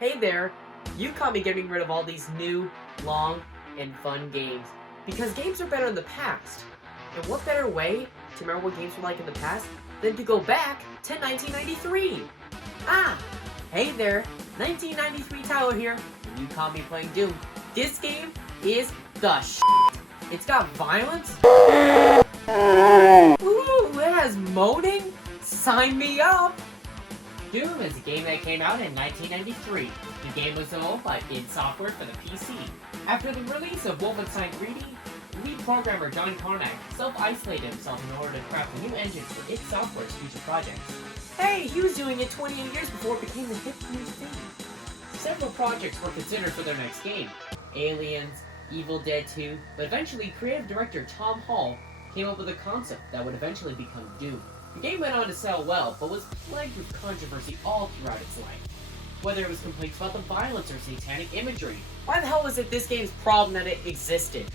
Hey there, you caught me getting rid of all these new, long, and fun games. Because games are better in the past. And what better way to remember what games were like in the past than to go back to 1993? Hey there, 1993 Tyler here, and you caught me playing Doom. This game is the It's got violence. Ooh, it has moaning. Sign me up. Doom is a game that came out in 1993. The game was developed by Imps Software for the PC. After the release of Wolfenstein 3D, lead programmer John Carmack self-isolated himself in order to craft a new engine for its software's future projects. Hey, he was doing it 28 years before it became the hip new thing. Several projects were considered for their next game. Aliens, Evil Dead 2, but eventually creative director Tom Hall came up with a concept that would eventually become Doom. The game went on to sell well, but was plagued with controversy all throughout its life. Whether it was complaints about the violence or satanic imagery. Why the hell was it this game's problem that it existed?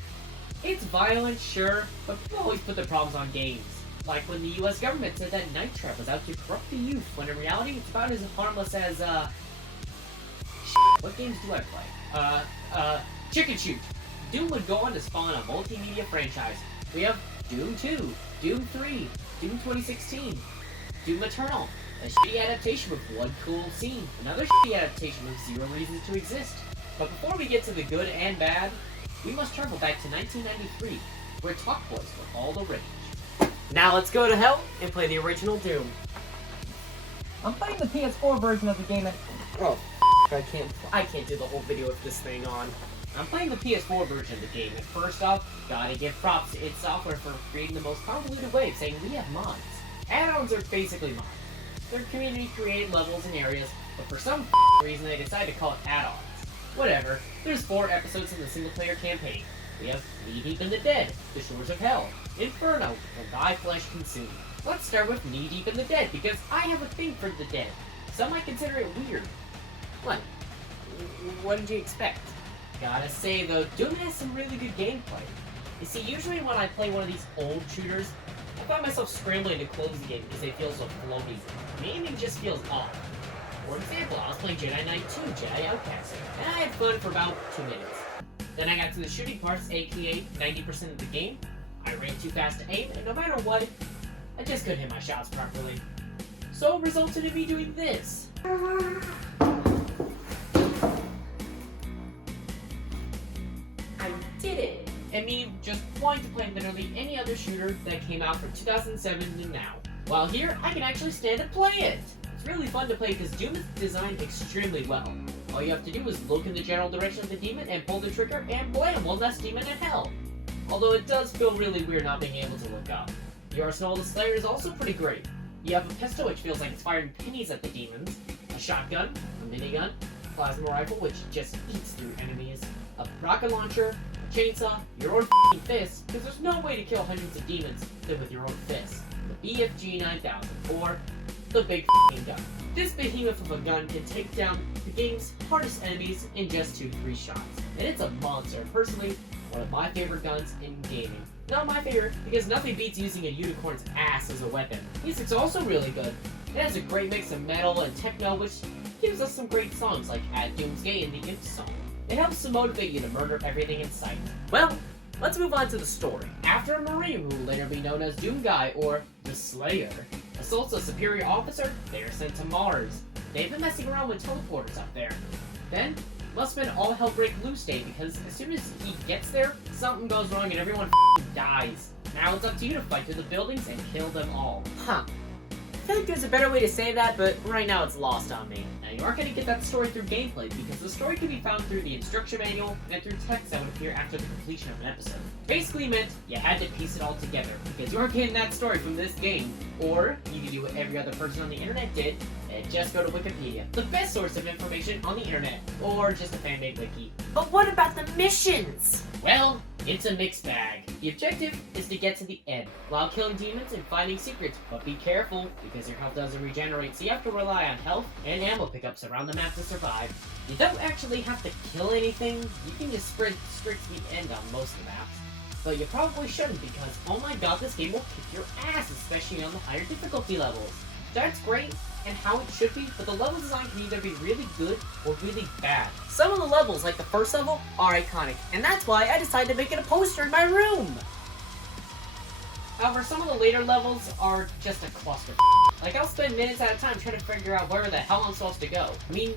It's violent, sure, but people always put their problems on games. Like when the US government said that Night Trap was out to corrupt the youth, when in reality it's about as harmless as, What games do I play? Chicken Shoot. Doom would go on to spawn a multimedia franchise. We have Doom 2, Doom 3, Doom 2016, Doom Eternal, a shitty adaptation with one cool scene, another shitty adaptation with zero reasons to exist. But before we get to the good and bad, we must travel back to 1993, where Talk Boys were all the rage. Now let's go to hell and play the original Doom. I'm playing the PS4 version of the game and... Oh, I can't do the whole video with this thing on. I'm playing the PS4 version of the game, and first off, gotta give props to its software for creating the most convoluted way of saying we have mods. Add-ons are basically mods. They're community-created levels and areas, but for some reason they decided to call it add-ons. Whatever, there's 4 episodes in the single-player campaign. We have Knee Deep in the Dead, The Shores of Hell, Inferno, and Thy Flesh Consumed. Let's start with Knee Deep in the Dead, because I have a thing for the dead. Some might consider it weird. What did you expect? Gotta say though, Doom has some really good gameplay. You see, usually when I play one of these old shooters, I find myself scrambling to close the game because they feel so floaty. The aiming just feels off. For example, I was playing Jedi Knight 2, Jedi Outcast, and I had fun for about 2 minutes. Then I got to the shooting parts, aka 90% of the game. I ran too fast to aim, and no matter what, I just couldn't hit my shots properly. So it resulted in me doing this. Did it! And me just wanting to play literally any other shooter that came out from 2007 to now. While here, I can actually stand and play it! It's really fun to play because Doom is designed extremely well. All you have to do is look in the general direction of the demon and pull the trigger and blam, well that's demon in hell. Although it does feel really weird not being able to look up. The arsenal of the Slayer is also pretty great. You have a pistol which feels like it's firing pennies at the demons, a shotgun, a minigun, a plasma rifle which just eats through enemies, a rocket launcher, chainsaw, your own f***ing fist, because there's no way to kill hundreds of demons than with your own fist. The BFG 9000, or the big f***ing gun. This behemoth of a gun can take down the game's hardest enemies in just 2-3 shots. And it's a monster, personally, one of my favorite guns in gaming. Not my favorite, because nothing beats using a unicorn's ass as a weapon. Music's also really good. It has a great mix of metal and techno, which gives us some great songs like At Doom's Gate and the Imps song. It helps to motivate you to murder everything in sight. Well, let's move on to the story. After a Marine, who will later be known as Doom Guy or the Slayer, assaults a superior officer, they are sent to Mars. They've been messing around with teleporters up there. Then, must have been all hell break loose day because as soon as he gets there, something goes wrong and everyone dies. Now it's up to you to fight through the buildings and kill them all. I feel like there's a better way to say that, but right now it's lost on me. Now you aren't going to get that story through gameplay, because the story can be found through the instruction manual and through text that would appear after the completion of an episode. Basically meant you had to piece it all together, because you aren't getting that story from this game. Or you can do what every other person on the internet did, and just go to Wikipedia, the best source of information on the internet, or just a fan-made wiki. But what about the missions? Well, it's a mixed bag. The objective is to get to the end, while killing demons and finding secrets, but be careful, because your health doesn't regenerate, so you have to rely on health and ammo pickups around the map to survive. You don't actually have to kill anything, you can just sprint straight to the end on most of the maps. But you probably shouldn't, because oh my god, this game will kick your ass, especially on the higher difficulty levels. That's great, and how it should be, but the level design can either be really good or really bad. Some of the levels, like the first level, are iconic, and that's why I decided to make it a poster in my room! However, some of the later levels are just a cluster. Like, I'll spend minutes at a time trying to figure out where the hell I'm supposed to go. I mean,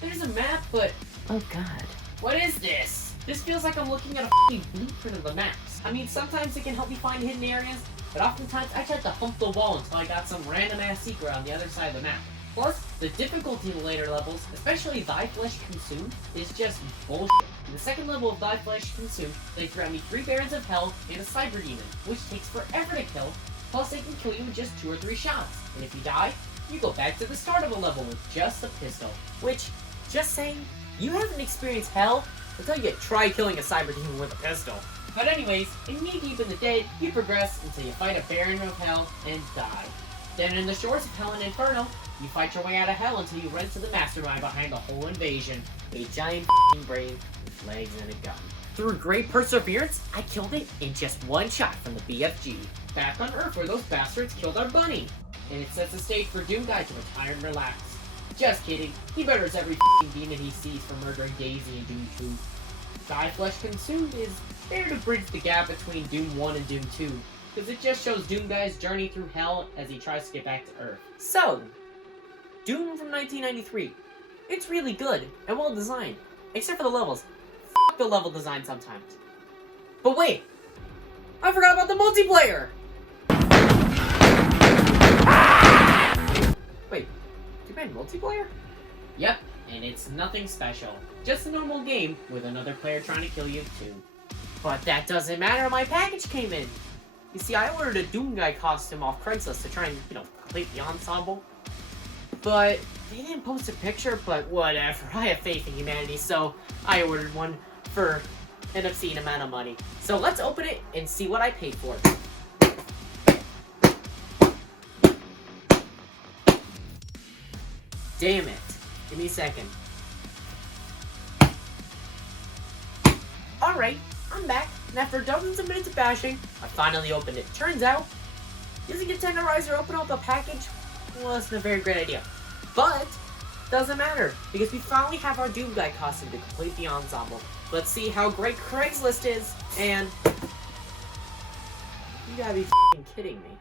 there's a map, but... oh god. What is this? This feels like I'm looking at a blueprint of the maps. I mean, sometimes it can help me find hidden areas, but oftentimes I tried to hump the wall until I got some random-ass secret on the other side of the map. Plus, the difficulty in the later levels, especially Thy Flesh Consumed, is just bullshit. In the second level of Thy Flesh Consumed, they threaten me 3 Barons of Hell and a Cyber Demon, which takes forever to kill, plus they can kill you with just 2 or 3 shots. And if you die, you go back to the start of a level with just a pistol. Which, just saying, you haven't experienced hell until you try killing a Cyber Demon with a pistol. But anyways, in Knee Deep in the Dead, you progress until you fight a Baron of Hell and die. Then in the Shores of Hell and Inferno, you fight your way out of hell until you run to the mastermind behind the whole invasion. A giant brain with legs and a gun. Through great perseverance, I killed it in just 1 shot from the BFG. Back on Earth where those bastards killed our bunny. And it sets the stage for Doom Guy to retire and relax. Just kidding, he murders every demon he sees for murdering Daisy in Doom 2. Thy Flesh Consumed is there to bridge the gap between Doom 1 and Doom 2, because it just shows Doom Guy's journey through hell as he tries to get back to Earth. So, Doom from 1993. It's really good and well designed, except for the levels. F*** the level design sometimes. But wait! I forgot about the multiplayer! Wait, you meant multiplayer? Yep, and it's nothing special. Just a normal game with another player trying to kill you too. But that doesn't matter, my package came in! You see, I ordered a Doom Guy costume off Craigslist to try and, complete the ensemble. But they didn't post a picture, but whatever. I have faith in humanity, so I ordered one for an obscene amount of money. So let's open it and see what I paid for it. Damn it. Give me a second. Alright, I'm back, and after dozens of minutes of bashing, I finally opened it. Turns out, using a tenderizer to open up the package wasn't a very great idea. But, doesn't matter, because we finally have our Doom Guy costume to complete the ensemble. Let's see how great Craigslist is, and... you gotta be f***ing kidding me.